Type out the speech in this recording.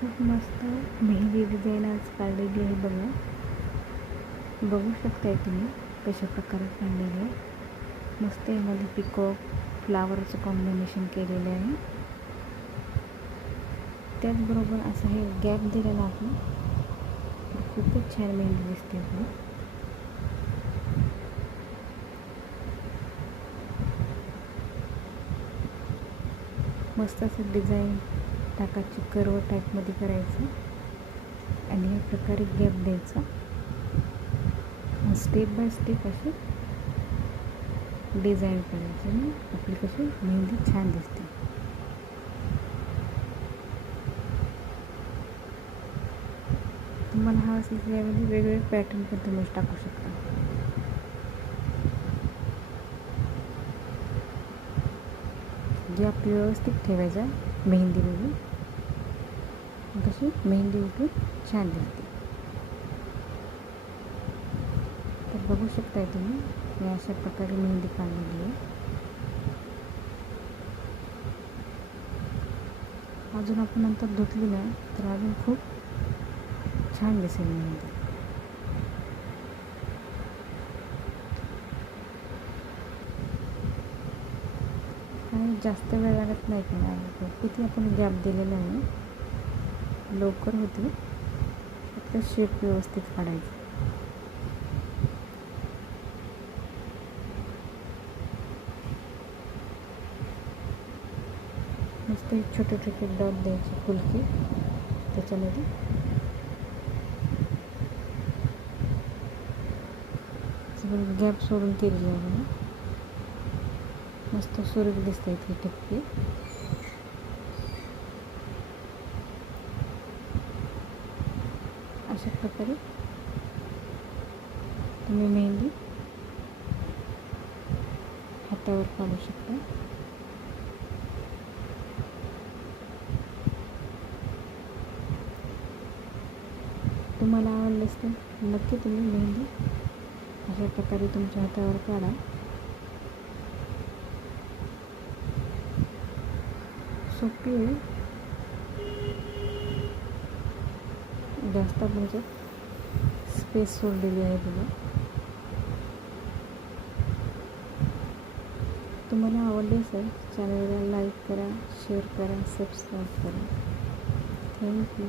खूप मस्त मेहंदी डिझाईन आज काढलेली आहे बघा. बघू शकताय तुम्ही कशा प्रकारे काढलेली आहे. मस्त यामध्ये पिकॉक फ्लावरचं कॉम्बिनेशन केलेलं आहे. त्याचबरोबर असं हे गॅप दिलेला आहे. खूपच छान मेहंदी दिसते आपली. मस्त असं डिझाईन टाकायची, कर्व टाईपमध्ये करायचं आणि या प्रकारे गॅप द्यायचा. स्टेप बाय स्टेप अशी डिझाईन करायची आणि आपली कशी मेहंदी छान दिसते. तुम्हाला हवं असेल तर यामध्ये वेगवेगळे पॅटर्न पण तुम्ही टाकू शकता. गॅप व्यवस्थित ठेवायचा मेहंदीमध्ये, कशी मेहंदी उठून छान दिसते. तर बघू शकताय तुम्ही मी अशा प्रकारे मेहंदी काढलेली आहे. अजून आपण नंतर धुतली ना तर अजून खूप छान दिसेल मेहंदी. आणि जास्त वेळ लागत नाही का, किती आपण गॅप दिलेला आहे, लवकर होते. फक्त शेप व्यवस्थित काढायचं. मस्त छोटे छोटे डॉट द्यायचे फुलके त्याच्यामध्ये. गॅप सोडून केलेली आहे. मस्त सुरेख दिसते इथे ठिपके. अशा प्रकारे तुम्ही मेहंदी हातावर काढू शकता. तुम्हाला आवडलेच तर नक्की तुम्ही मेहंदी अशा प्रकारे तुमच्या हातावर काढा. सोपी आहे. जास्त म्हणजे स्पेस सोडलेली आहे बघा. तुम्हाला आवडले असेल चॅनलला लाईक करा, शेअर करा, सबस्क्राईब करा. थँक्यू.